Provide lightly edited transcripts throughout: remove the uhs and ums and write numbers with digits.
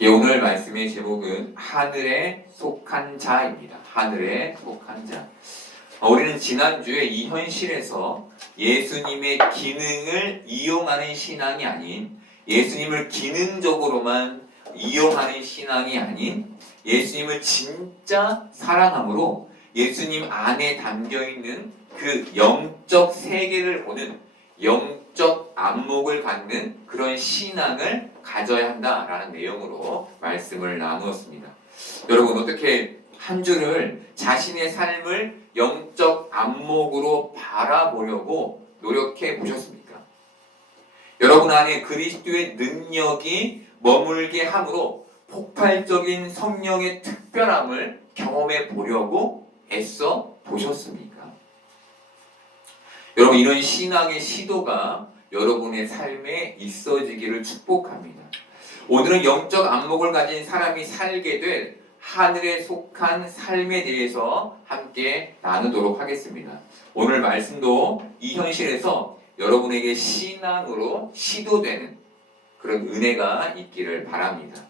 예, 오늘 말씀의 제목은 하늘에 속한 자입니다. 하늘에 속한 자. 우리는 지난주에 이 현실에서 예수님의 기능을 이용하는 신앙이 아닌, 예수님을 기능적으로만 이용하는 신앙이 아닌, 예수님을 진짜 사랑함으로 예수님 안에 담겨있는 그 영적 세계를 보는 영적 안목을 갖는 그런 신앙을 가져야 한다라는 내용으로 말씀을 나누었습니다. 여러분, 어떻게 한 주를 자신의 삶을 영적 안목으로 바라보려고 노력해 보셨습니까? 여러분 안에 그리스도의 능력이 머물게 함으로 폭발적인 성령의 특별함을 경험해 보려고 애써 보셨습니까? 여러분, 이런 신앙의 시도가 여러분의 삶에 있어지기를 축복합니다. 오늘은 영적 안목을 가진 사람이 살게 될 하늘에 속한 삶에 대해서 함께 나누도록 하겠습니다. 오늘 말씀도 이 현실에서 여러분에게 신앙으로 시도되는 그런 은혜가 있기를 바랍니다.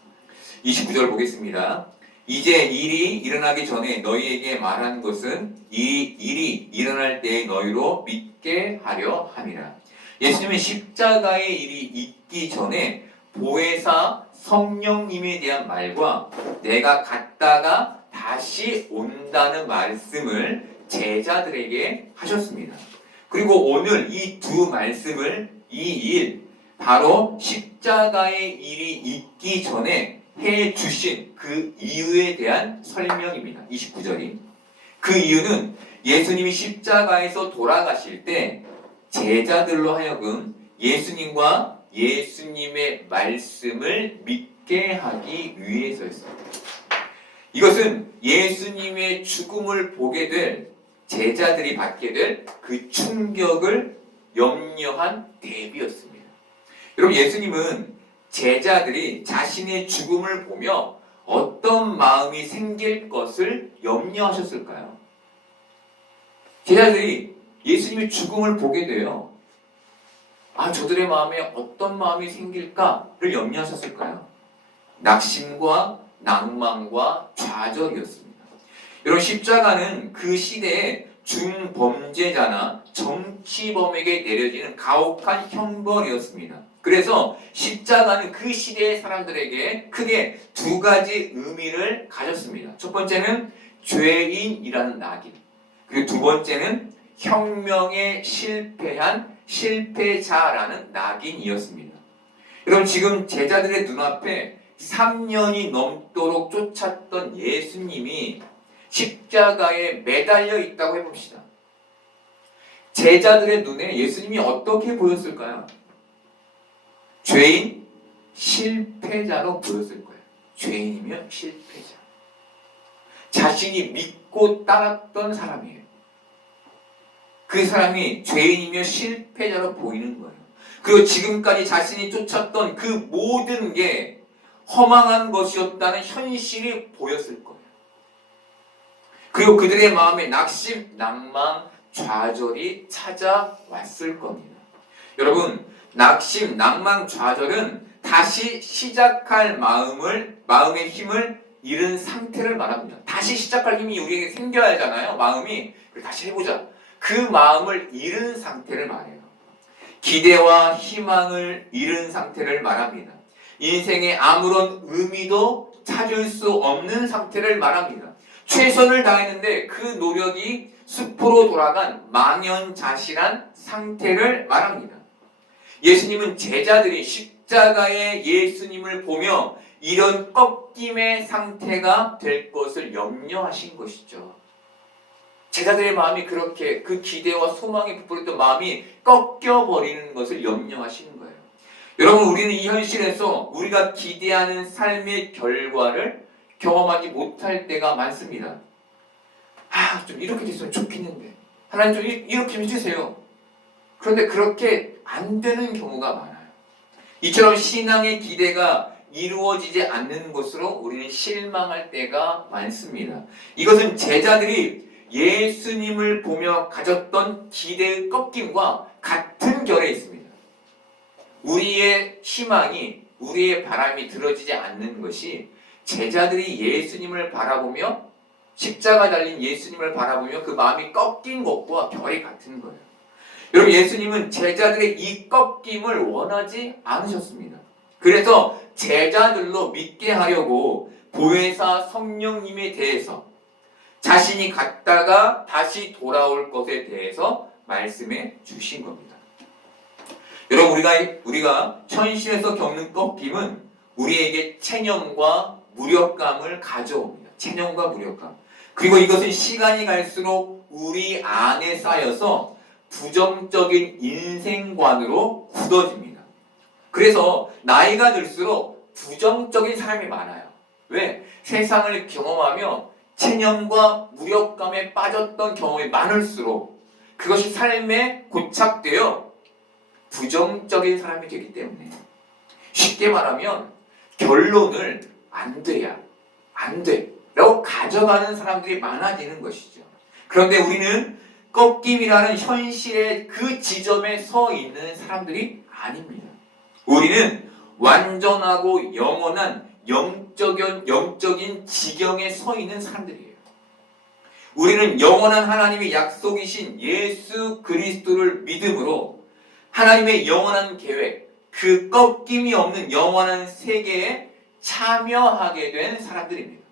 29절 보겠습니다. 이제 일이 일어나기 전에 너희에게 말한 것은 이 일이 일어날 때에 너희로 믿게 하려 함이라. 예수님은 십자가의 일이 있기 전에 보혜사 성령님에 대한 말과 내가 갔다가 다시 온다는 말씀을 제자들에게 하셨습니다. 그리고 오늘 이 두 말씀을 이 일, 바로 십자가의 일이 있기 전에 해 주신 그 이유에 대한 설명입니다. 29절이. 그 이유는 예수님이 십자가에서 돌아가실 때 제자들로 하여금 예수님과 예수님의 말씀을 믿게 하기 위해서였습니다. 이것은 예수님의 죽음을 보게 될 제자들이 받게 될 그 충격을 염려한 대비였습니다. 여러분, 예수님은 제자들이 자신의 죽음을 보며 어떤 마음이 생길 것을 염려하셨을까요? 제자들이 예수님의 죽음을 보게 돼요. 저들의 마음에 어떤 마음이 생길까를 염려하셨을까요? 낙심과 낭만과 좌절이었습니다. 여러분, 십자가는 그 시대에 중범죄자나 정치범에게 내려지는 가혹한 형벌이었습니다. 그래서 십자가는 그 시대의 사람들에게 크게 두 가지 의미를 가졌습니다. 첫 번째는 죄인이라는 낙인, 그리고 두 번째는 혁명에 실패한 실패자라는 낙인이었습니다. 여러분, 지금 제자들의 눈앞에 3년이 넘도록 쫓았던 예수님이 십자가에 매달려 있다고 해봅시다. 제자들의 눈에 예수님이 어떻게 보였을까요? 죄인, 실패자로 보였을 거예요. 죄인이면 실패자. 자신이 믿고 따랐던 사람이에요. 그 사람이 죄인이며 실패자로 보이는 거예요. 그리고 지금까지 자신이 쫓았던 그 모든 게 허망한 것이었다는 현실이 보였을 거예요. 그리고 그들의 마음에 낙심, 낭만, 좌절이 찾아왔을 겁니다. 여러분, 낙심, 낭만, 좌절은 다시 시작할 마음의 힘을 잃은 상태를 말합니다. 다시 시작할 힘이 우리에게 생겨야 하잖아요. 마음이. 다시 해보자. 그 마음을 잃은 상태를 말해요. 기대와 희망을 잃은 상태를 말합니다. 인생에 아무런 의미도 찾을 수 없는 상태를 말합니다. 최선을 다했는데 그 노력이 수포로 돌아간 망연자실한 상태를 말합니다. 예수님은 제자들이 십자가의 예수님을 보며 이런 꺾임의 상태가 될 것을 염려하신 것이죠. 제자들의 마음이 그렇게 그 기대와 소망에 부풀었던 마음이 꺾여버리는 것을 염려하시는 거예요. 여러분, 우리는 이 현실에서 우리가 기대하는 삶의 결과를 경험하지 못할 때가 많습니다. 좀 이렇게 됐으면 좋겠는데, 하나님 좀 이렇게 좀 해주세요. 그런데 그렇게 안 되는 경우가 많아요. 이처럼 신앙의 기대가 이루어지지 않는 것으로 우리는 실망할 때가 많습니다. 이것은 제자들이 예수님을 보며 가졌던 기대의 꺾임과 같은 결에 있습니다. 우리의 희망이 우리의 바람이 들어지지 않는 것이 제자들이 예수님을 바라보며 십자가 달린 예수님을 바라보며 그 마음이 꺾인 것과 결이 같은 거예요. 여러분, 예수님은 제자들의 이 꺾임을 원하지 않으셨습니다. 그래서 제자들로 믿게 하려고 보혜사 성령님에 대해서 자신이 갔다가 다시 돌아올 것에 대해서 말씀해 주신 겁니다. 여러분, 우리가 현실에서 겪는 꺾임은 우리에게 체념과 무력감을 가져옵니다. 체념과 무력감. 그리고 이것은 시간이 갈수록 우리 안에 쌓여서 부정적인 인생관으로 굳어집니다. 그래서 나이가 들수록 부정적인 사람이 많아요. 왜? 세상을 경험하며 체념과 무력감에 빠졌던 경험이 많을수록 그것이 삶에 고착되어 부정적인 사람이 되기 때문에, 쉽게 말하면 결론을 안 돼야 안 돼 라고 가져가는 사람들이 많아지는 것이죠. 그런데 우리는 꺾임이라는 현실의 그 지점에 서 있는 사람들이 아닙니다. 우리는 완전하고 영원한 영적인 지경에 서 있는 사람들이에요. 우리는 영원한 하나님의 약속이신 예수 그리스도를 믿음으로 하나님의 영원한 계획, 그 꺾임이 없는 영원한 세계에 참여하게 된 사람들입니다.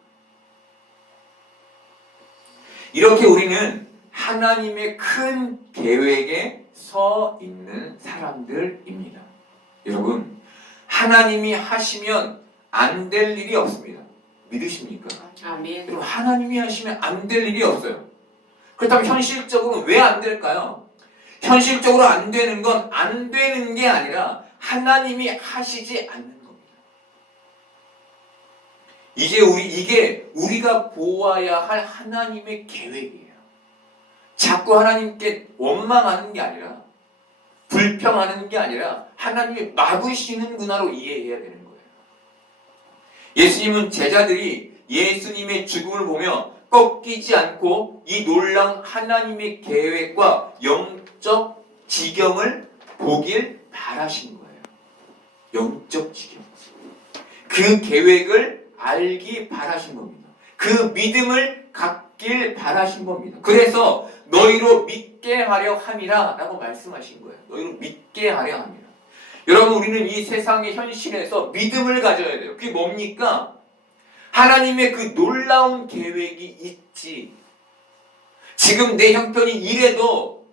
이렇게 우리는 하나님의 큰 계획에 서 있는 사람들입니다. 여러분, 하나님이 하시면 안 될 일이 없습니다. 믿으십니까? 아멘. 여러분, 하나님이 하시면 안 될 일이 없어요. 그렇다면 현실적으로 왜 안 될까요? 현실적으로 안 되는 건 안 되는 게 아니라 하나님이 하시지 않는 겁니다. 이게 우리가 보아야 할 하나님의 계획이에요. 자꾸 하나님께 원망하는 게 아니라, 불평하는 게 아니라 하나님이 막으시는구나로 이해해야 되는 거예요. 예수님은 제자들이 예수님의 죽음을 보며 꺾이지 않고 이 놀라운 하나님의 계획과 영적 지경을 보길 바라신 거예요. 영적 지경. 그 계획을 알기 바라신 겁니다. 그 믿음을 갖길 바라신 겁니다. 그래서 너희로 믿게 하려 함이라 라고 말씀하신 거예요. 너희로 믿게 하려 함이라. 여러분, 우리는 이 세상의 현실에서 믿음을 가져야 돼요. 그게 뭡니까? 하나님의 그 놀라운 계획이 있지. 지금 내 형편이 이래도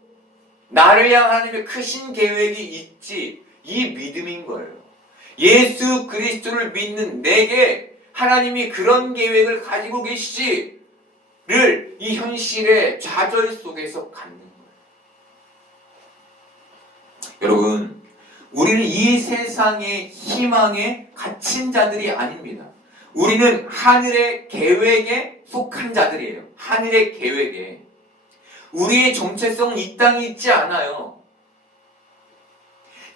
나를 향한 하나님의 크신 계획이 있지. 이 믿음인 거예요. 예수 그리스도를 믿는 내게 하나님이 그런 계획을 가지고 계시지를 이 현실의 좌절 속에서 갖는 거예요. 여러분, 우리는 이 세상의 희망에 갇힌 자들이 아닙니다. 우리는 하늘의 계획에 속한 자들이에요. 하늘의 계획에. 우리의 정체성은 이 땅에 있지 않아요.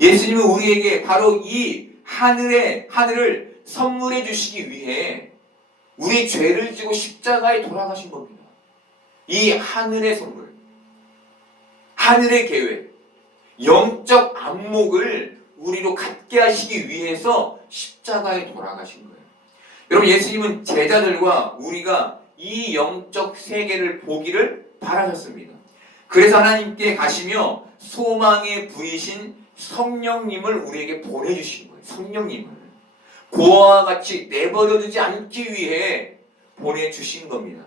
예수님은 우리에게 바로 이 하늘을 선물해 주시기 위해 우리의 죄를 지고 십자가에 돌아가신 겁니다. 이 하늘의 선물, 하늘의 계획, 영적 안목을 우리로 갖게 하시기 위해서 십자가에 돌아가신 거예요. 여러분, 예수님은 제자들과 우리가 이 영적 세계를 보기를 바라셨습니다. 그래서 하나님께 가시며 소망의 불이신 성령님을 우리에게 보내주신 거예요. 성령님을 고아와 같이 내버려두지 않기 위해 보내주신 겁니다.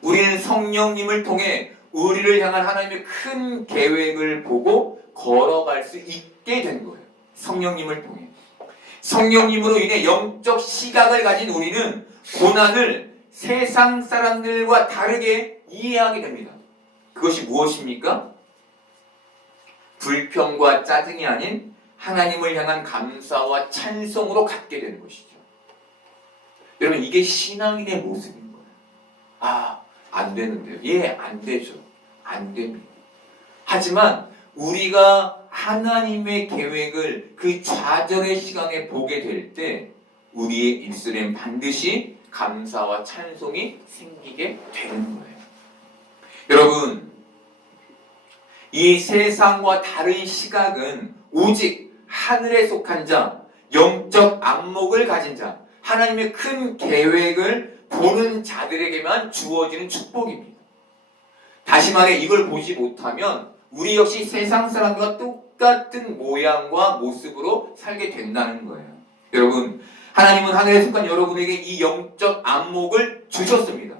우리는 성령님을 통해 우리를 향한 하나님의 큰 계획을 보고 걸어갈 수 있게 된 거예요. 성령님을 통해. 성령님으로 인해 영적 시각을 가진 우리는 고난을 세상 사람들과 다르게 이해하게 됩니다. 그것이 무엇입니까? 불평과 짜증이 아닌 하나님을 향한 감사와 찬송으로 갖게 되는 것이죠. 여러분, 이게 신앙인의 모습인 거예요. 아, 안 되는데요. 예, 안 되죠. 안 됩니다. 하지만 우리가 하나님의 계획을 그 좌절의 시간에 보게 될 때 우리의 입술엔 반드시 감사와 찬송이 생기게 되는 거예요. 여러분, 이 세상과 다른 시각은 오직 하늘에 속한 자, 영적 안목을 가진 자, 하나님의 큰 계획을 보는 자들에게만 주어지는 축복입니다. 다시 말해 이걸 보지 못하면 우리 역시 세상 사람과 똑같은 모양과 모습으로 살게 된다는 거예요. 여러분, 하나님은 하늘에 속한 여러분에게 이 영적 안목을 주셨습니다.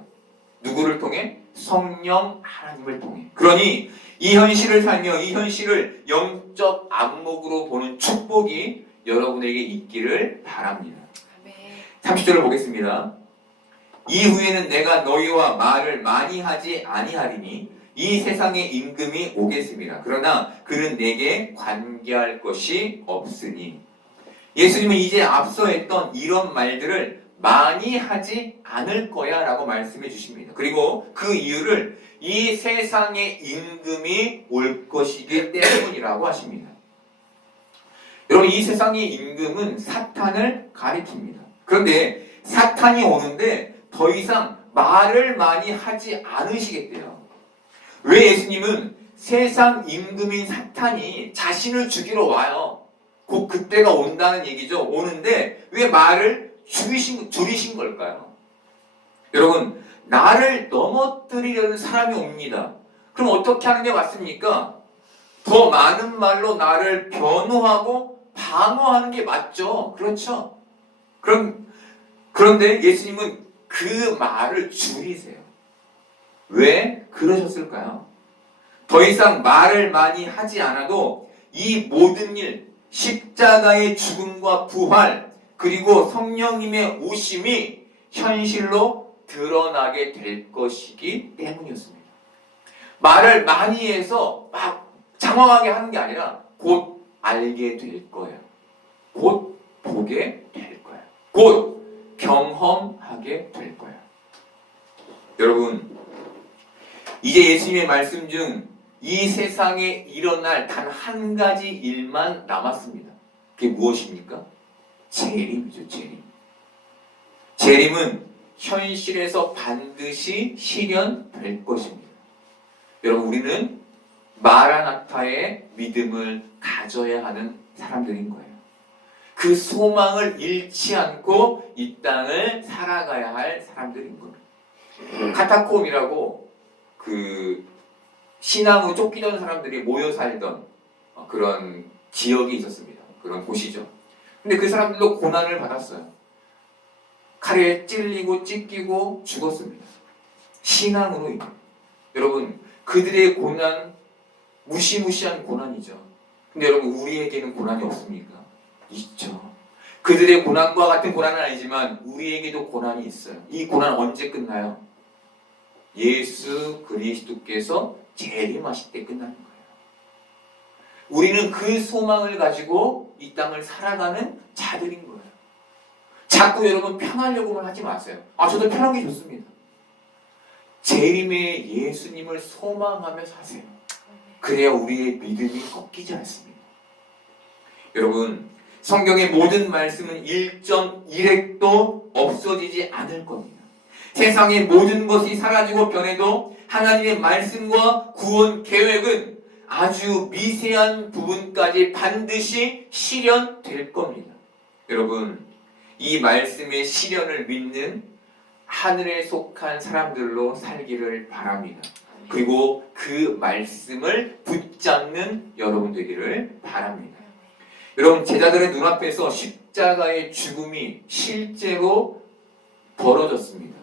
누구를 통해? 성령 하나님을 통해. 그러니 이 현실을 살며 이 현실을 영적 안목으로 보는 축복이 여러분에게 있기를 바랍니다. 30절을 보겠습니다. 이후에는 내가 너희와 말을 많이 하지 아니하리니 이 세상의 임금이 오겠습니다. 그러나 그는 내게 관계할 것이 없으니. 예수님은 이제 앞서 했던 이런 말들을 많이 하지 않을 거야 라고 말씀해 주십니다. 그리고 그 이유를 이 세상의 임금이 올 것이기 때문이라고 하십니다. 여러분, 이 세상의 임금은 사탄을 가리킵니다. 그런데 사탄이 오는데 더 이상 말을 많이 하지 않으시겠대요. 왜 예수님은 세상 임금인 사탄이 자신을 죽이러 와요. 곧 그때가 온다는 얘기죠. 오는데 왜 말을 줄이신 걸까요? 여러분, 나를 넘어뜨리려는 사람이 옵니다. 그럼 어떻게 하는 게 맞습니까? 더 많은 말로 나를 변호하고 방어하는 게 맞죠. 그렇죠? 그런데 예수님은 그 말을 줄이세요. 왜 그러셨을까요? 더 이상 말을 많이 하지 않아도 이 모든 일, 십자가의 죽음과 부활, 그리고 성령님의 오심이 현실로 드러나게 될 것이기 때문이었습니다. 말을 많이 해서 막 장황하게 하는 게 아니라 곧 알게 될 거예요. 곧 보게 될 거예요. 곧 경험하게 될 거예요. 여러분, 이제 예수님의 말씀 중 이 세상에 일어날 단 한 가지 일만 남았습니다. 그게 무엇입니까? 재림이죠, 재림. 재림은 현실에서 반드시 실현될 것입니다. 여러분, 우리는 마라나타의 믿음을 가져야 하는 사람들인 거예요. 그 소망을 잃지 않고 이 땅을 살아가야 할 사람들인 거예요. 카타콤이라고 그 신앙으로 쫓기던 사람들이 모여 살던 그런 지역이 있었습니다. 그런 곳이죠. 근데 그 사람들도 고난을 받았어요. 칼에 찔리고 찢기고 죽었습니다. 신앙으로 인해. 여러분, 그들의 고난 무시무시한 고난이죠. 근데 여러분, 우리에게는 고난이 없습니까? 있죠. 그들의 고난과 같은 고난은 아니지만 우리에게도 고난이 있어요. 이 고난 언제 끝나요? 예수 그리스도께서 재림하실 때 끝나는 거예요. 우리는 그 소망을 가지고 이 땅을 살아가는 자들인 거예요. 자꾸 여러분 편하려고만 하지 마세요. 저도 편한 게 좋습니다. 재림의 예수님을 소망하며 사세요. 그래야 우리의 믿음이 꺾이지 않습니다. 여러분, 성경의 모든 말씀은 1.1핵도 없어지지 않을 겁니다. 세상의 모든 것이 사라지고 변해도 하나님의 말씀과 구원 계획은 아주 미세한 부분까지 반드시 실현될 겁니다. 여러분, 이 말씀의 실현을 믿는 하늘에 속한 사람들로 살기를 바랍니다. 그리고 그 말씀을 붙잡는 여러분 되기를 바랍니다. 여러분, 제자들의 눈앞에서 십자가의 죽음이 실제로 벌어졌습니다.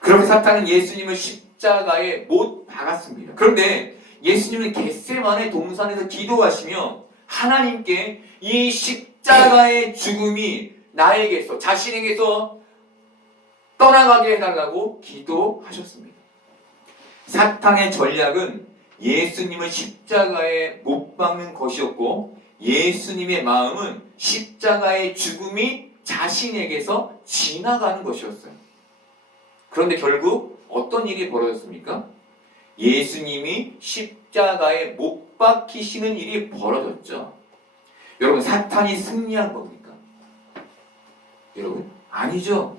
그렇게 사탄은 예수님을 십자가에 못 박았습니다. 그런데 예수님은 겟세마네 동산에서 기도하시며 하나님께 이 십자가의 죽음이 나에게서, 자신에게서 떠나가게 해달라고 기도하셨습니다. 사탄의 전략은 예수님을 십자가에 못 박는 것이었고, 예수님의 마음은 십자가의 죽음이 자신에게서 지나가는 것이었어요. 그런데 결국 어떤 일이 벌어졌습니까? 예수님이 십자가에 못 박히시는 일이 벌어졌죠. 여러분, 사탄이 승리한 겁니까? 여러분, 아니죠.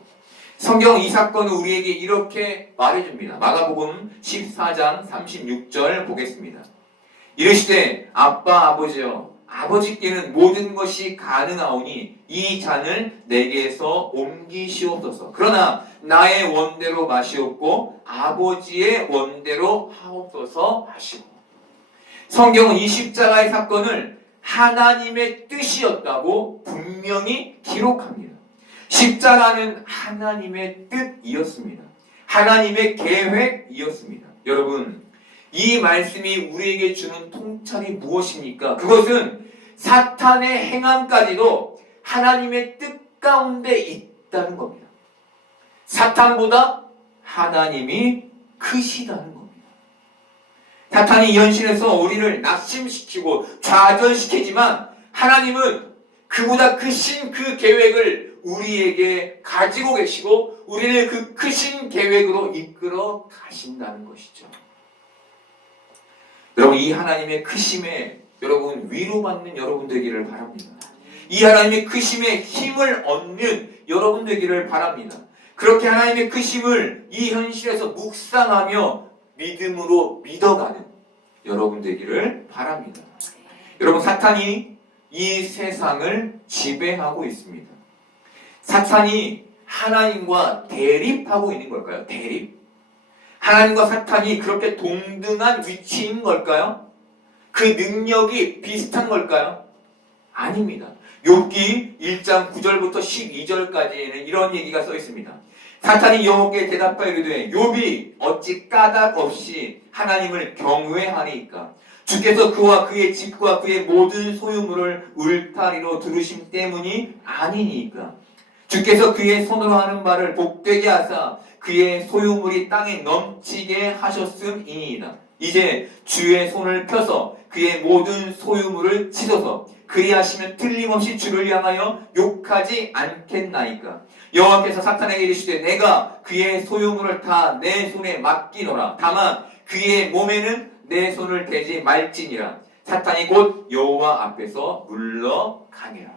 성경은 이 사건을 우리에게 이렇게 말해줍니다. 마가복음 14장 36절 보겠습니다. 이르시되 아빠 아버지여 아버지께는 모든 것이 가능하오니 이 잔을 내게서 옮기시옵소서. 그러나 나의 원대로 마시옵고 아버지의 원대로 하옵소서 하시고. 성경은 이 십자가의 사건을 하나님의 뜻이었다고 분명히 기록합니다. 십자가는 하나님의 뜻이었습니다. 하나님의 계획이었습니다. 여러분, 이 말씀이 우리에게 주는 통찰이 무엇입니까? 그것은 사탄의 행함까지도 하나님의 뜻 가운데 있다는 겁니다. 사탄보다 하나님이 크시다는 겁니다. 사탄이 연신해서 우리를 낙심시키고 좌절시키지만 하나님은 그보다 크신 그 계획을 우리에게 가지고 계시고 우리를 그 크신 계획으로 이끌어 가신다는 것이죠. 여러분, 이 하나님의 크심에 여러분 위로받는 여러분 되기를 바랍니다. 이 하나님의 크심에 힘을 얻는 여러분 되기를 바랍니다. 그렇게 하나님의 크심을 이 현실에서 묵상하며 믿음으로 믿어가는 여러분 되기를 바랍니다. 여러분, 사탄이 이 세상을 지배하고 있습니다. 사탄이 하나님과 대립하고 있는 걸까요? 대립? 하나님과 사탄이 그렇게 동등한 위치인 걸까요? 그 능력이 비슷한 걸까요? 아닙니다. 욥기 1장 9절부터 12절까지에는 이런 얘기가 써 있습니다. 사탄이 여호와께 대답하여 이르되 욥이 어찌 까닭 없이 하나님을 경외하리이까? 주께서 그와 그의 집과 그의 모든 소유물을 울타리로 두르심 때문이 아니니까. 주께서 그의 손으로 하는 바를 복되게 하사 그의 소유물이 땅에 넘치게 하셨음이니이다. 이제 주의 손을 펴서 그의 모든 소유물을 치소서. 그리하시면 틀림없이 주를 향하여 욕하지 않겠나이까. 여호와께서 사탄에게 이르시되 내가 그의 소유물을 다 내 손에 맡기노라. 다만 그의 몸에는 내 손을 대지 말지니라. 사탄이 곧 여호와 앞에서 물러가니라.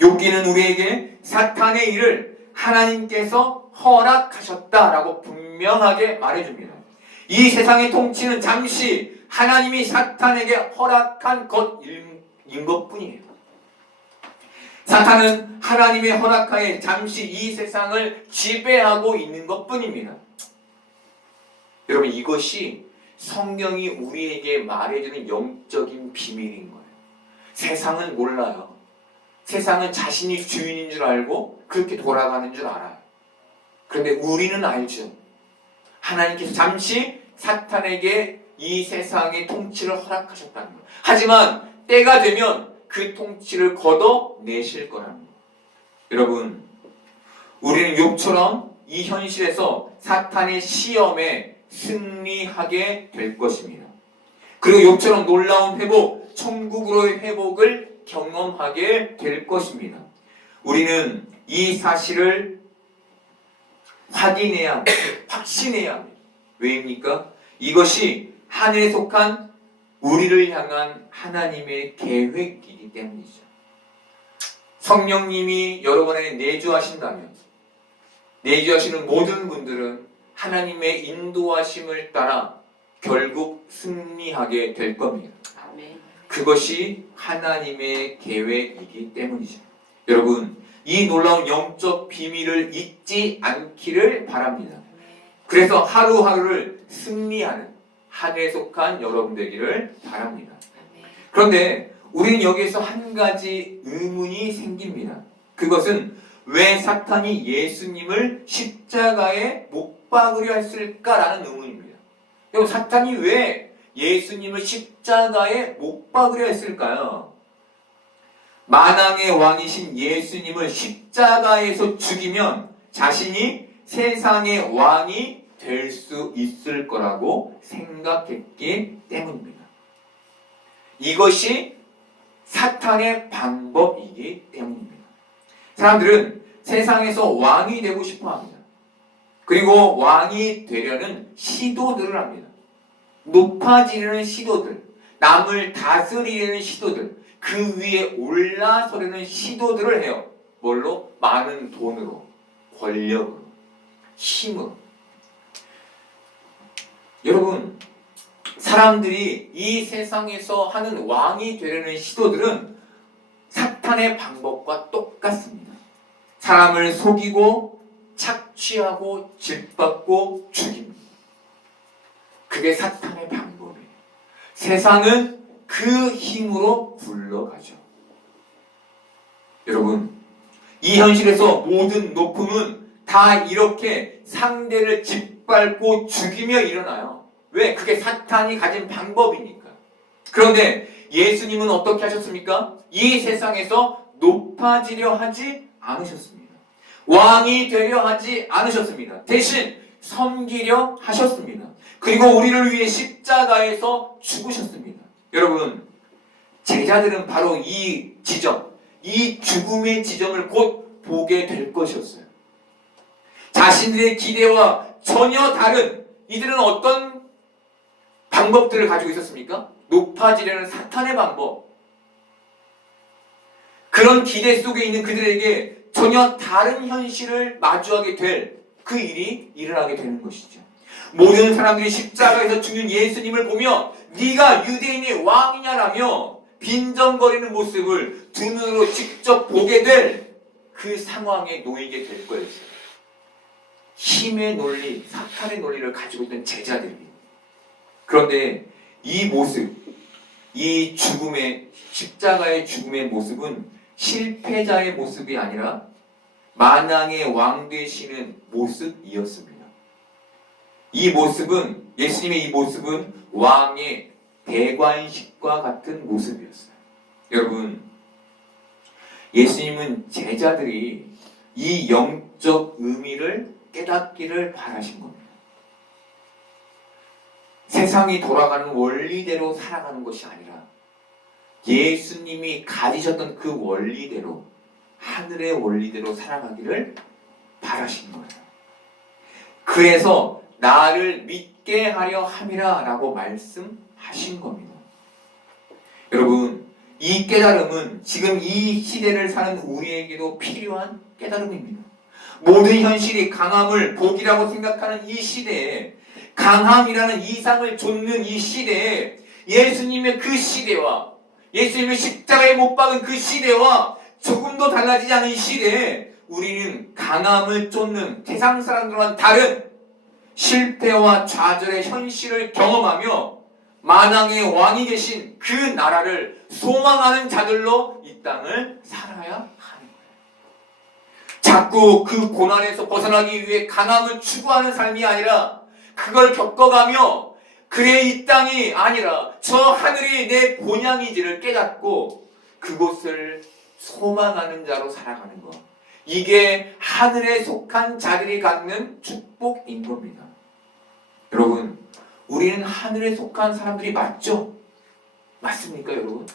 욥기는 우리에게 사탄의 일을 하나님께서 허락하셨다라고 분명하게 말해줍니다. 이 세상의 통치는 잠시 하나님이 사탄에게 허락한 것인 것뿐이에요. 사탄은 하나님의 허락하에 잠시 이 세상을 지배하고 있는 것뿐입니다. 여러분, 이것이 성경이 우리에게 말해주는 영적인 비밀인 거예요. 세상은 몰라요. 세상은 자신이 주인인 줄 알고 그렇게 돌아가는 줄 알아요. 그런데 우리는 알죠. 하나님께서 잠시 사탄에게 이 세상의 통치를 허락하셨다는 거예요. 하지만 때가 되면 그 통치를 걷어내실 거라는 거예요. 여러분, 우리는 욥처럼 이 현실에서 사탄의 시험에 승리하게 될 것입니다. 그리고 욥처럼 놀라운 회복, 천국으로의 회복을 경험하게 될 것입니다. 우리는 이 사실을 확인해야 합니다. 확신해야 합니다. 왜입니까? 이것이 하늘에 속한 우리를 향한 하나님의 계획이기 때문이죠. 성령님이 여러분에게 내주하신다면 내주하시는 모든 분들은 하나님의 인도하심을 따라 결국 승리하게 될 겁니다. 그것이 하나님의 계획이기 때문이죠. 여러분, 이 놀라운 영적 비밀을 잊지 않기를 바랍니다. 그래서 하루하루를 승리하는 하늘에 속한 여러분 되기를 바랍니다. 그런데 우리는 여기에서 한 가지 의문이 생깁니다. 그것은 왜 사탄이 예수님을 십자가에 못 박으려 했을까라는 의문입니다. 여러분, 사탄이 왜 예수님을 십자가에 못 박으려 했을까요? 만왕의 왕이신 예수님을 십자가에서 죽이면 자신이 세상의 왕이 될 수 있을 거라고 생각했기 때문입니다. 이것이 사탄의 방법이기 때문입니다. 사람들은 세상에서 왕이 되고 싶어 합니다. 그리고 왕이 되려는 시도들을 합니다. 높아지려는 시도들, 남을 다스리려는 시도들, 그 위에 올라서려는 시도들을 해요. 뭘로? 많은 돈으로, 권력으로, 힘으로. 여러분, 사람들이 이 세상에서 하는 왕이 되려는 시도들은 사탄의 방법과 똑같습니다. 사람을 속이고 착취하고 짓밟고 죽입니다. 그게 사탄의 방법이에요. 세상은 그 힘으로 굴러가죠. 여러분, 이 현실에서 모든 높음은 다 이렇게 상대를 짓밟고 죽이며 일어나요. 왜? 그게 사탄이 가진 방법이니까. 그런데 예수님은 어떻게 하셨습니까? 이 세상에서 높아지려 하지 않으셨습니다. 왕이 되려 하지 않으셨습니다. 대신 섬기려 하셨습니다. 그리고 우리를 위해 십자가에서 죽으셨습니다. 여러분, 제자들은 바로 이 지점, 이 죽음의 지점을 곧 보게 될 것이었어요. 자신들의 기대와 전혀 다른, 이들은 어떤 방법들을 가지고 있었습니까? 높아지려는 사탄의 방법. 그런 기대 속에 있는 그들에게 전혀 다른 현실을 마주하게 될 그 일이 일어나게 되는 것이죠. 모든 사람들이 십자가에서 죽는 예수님을 보며 네가 유대인의 왕이냐라며 빈정거리는 모습을 두 눈으로 직접 보게 될 그 상황에 놓이게 될 거였어요. 힘의 논리, 사탄의 논리를 가지고 있던 제자들입니다. 그런데 이 모습, 이 죽음의, 십자가의 죽음의 모습은 실패자의 모습이 아니라 만왕의 왕 되시는 모습이었습니다. 이 모습은, 예수님의 이 모습은 왕의 대관식과 같은 모습이었어요. 여러분, 예수님은 제자들이 이 영적 의미를 깨닫기를 바라신 겁니다. 세상이 돌아가는 원리대로 살아가는 것이 아니라 예수님이 가지셨던 그 원리대로, 하늘의 원리대로 살아가기를 바라신 거예요. 그래서 나를 믿게 하려 함이라 라고 말씀하신 겁니다. 여러분, 이 깨달음은 지금 이 시대를 사는 우리에게도 필요한 깨달음입니다. 모든 현실이 강함을 복이라고 생각하는 이 시대에, 강함이라는 이상을 좇는 이 시대에, 예수님의 그 시대와 예수님의 십자가에 못 박은 그 시대와 조금도 달라지지 않은 시대에 우리는 강함을 쫓는 세상 사람들과는 다른 실패와 좌절의 현실을 경험하며 만왕의 왕이 되신 그 나라를 소망하는 자들로 이 땅을 살아야 하는 거예요. 자꾸 그 고난에서 벗어나기 위해 강함을 추구하는 삶이 아니라 그걸 겪어가며 그래 이 땅이 아니라 저 하늘이 내 본향이지를 깨닫고 그곳을 소망하는 자로 살아가는 것. 이게 하늘에 속한 자들이 갖는 축복인 겁니다. 여러분, 우리는 하늘에 속한 사람들이 맞죠? 맞습니까, 여러분?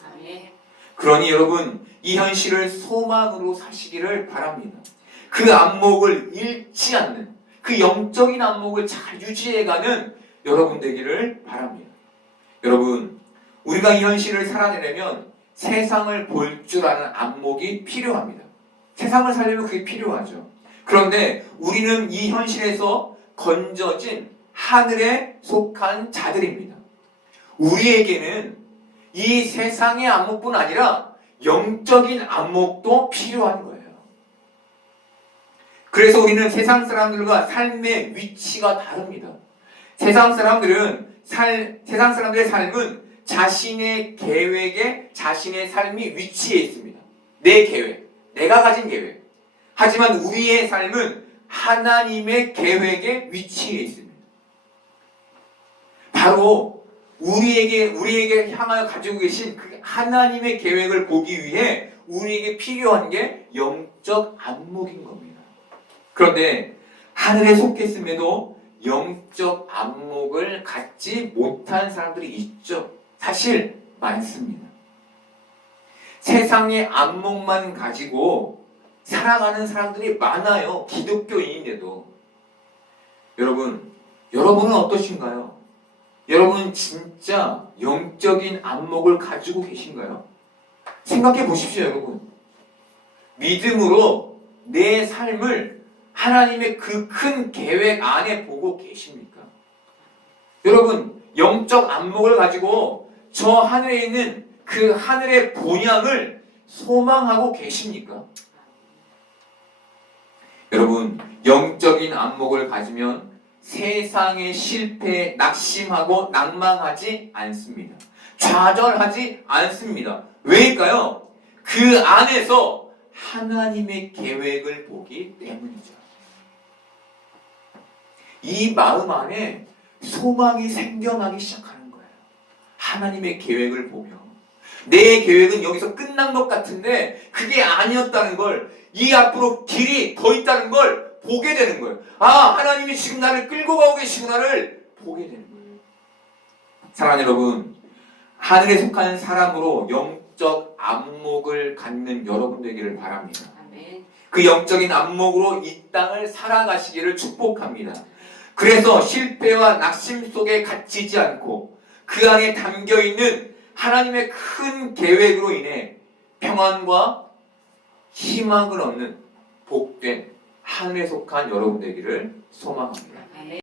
그러니 여러분, 이 현실을 소망으로 사시기를 바랍니다. 그 안목을 잃지 않는, 그 영적인 안목을 잘 유지해가는 여러분 되기를 바랍니다. 여러분, 우리가 이 현실을 살아내려면 세상을 볼 줄 아는 안목이 필요합니다. 세상을 살려면 그게 필요하죠. 그런데 우리는 이 현실에서 건져진 하늘에 속한 자들입니다. 우리에게는 이 세상의 안목뿐 아니라 영적인 안목도 필요한 거예요. 그래서 우리는 세상 사람들과 삶의 위치가 다릅니다. 세상 사람들의 삶은 자신의 계획에 자신의 삶이 위치해 있습니다. 내 계획, 내가 가진 계획. 하지만 우리의 삶은 하나님의 계획에 위치해 있습니다. 바로 우리에게 향하여 가지고 계신 그 하나님의 계획을 보기 위해 우리에게 필요한 게 영적 안목인 겁니다. 그런데 하늘에 속했음에도 영적 안목을 갖지 못한 사람들이 있죠. 사실 많습니다. 세상의 안목만 가지고 살아가는 사람들이 많아요. 기독교인인데도. 여러분은 어떠신가요? 여러분은 진짜 영적인 안목을 가지고 계신가요? 생각해 보십시오, 여러분. 믿음으로 내 삶을 하나님의 그 큰 계획 안에 보고 계십니까? 여러분, 영적 안목을 가지고 저 하늘에 있는 그 하늘의 본향을 소망하고 계십니까? 여러분, 영적인 안목을 가지면 세상의 실패에 낙심하고 낭망하지 않습니다. 좌절하지 않습니다. 왜일까요? 그 안에서 하나님의 계획을 보기 때문이죠. 이 마음 안에 소망이 생겨나기 시작하는 거예요. 하나님의 계획을 보며 내 계획은 여기서 끝난 것 같은데 그게 아니었다는 걸, 이 앞으로 길이 더 있다는 걸 보게 되는 거예요. 아, 하나님이 지금 나를 끌고 가고 계시구나를 보게 되는 거예요. 사랑하는 여러분, 하늘에 속한 사람으로 영적 안목을 갖는 여러분 되기를 바랍니다. 그 영적인 안목으로 이 땅을 살아가시기를 축복합니다. 그래서 실패와 낙심 속에 갇히지 않고 그 안에 담겨있는 하나님의 큰 계획으로 인해 평안과 희망을 얻는 복된 하늘에 속한 여러분 되기를 소망합니다.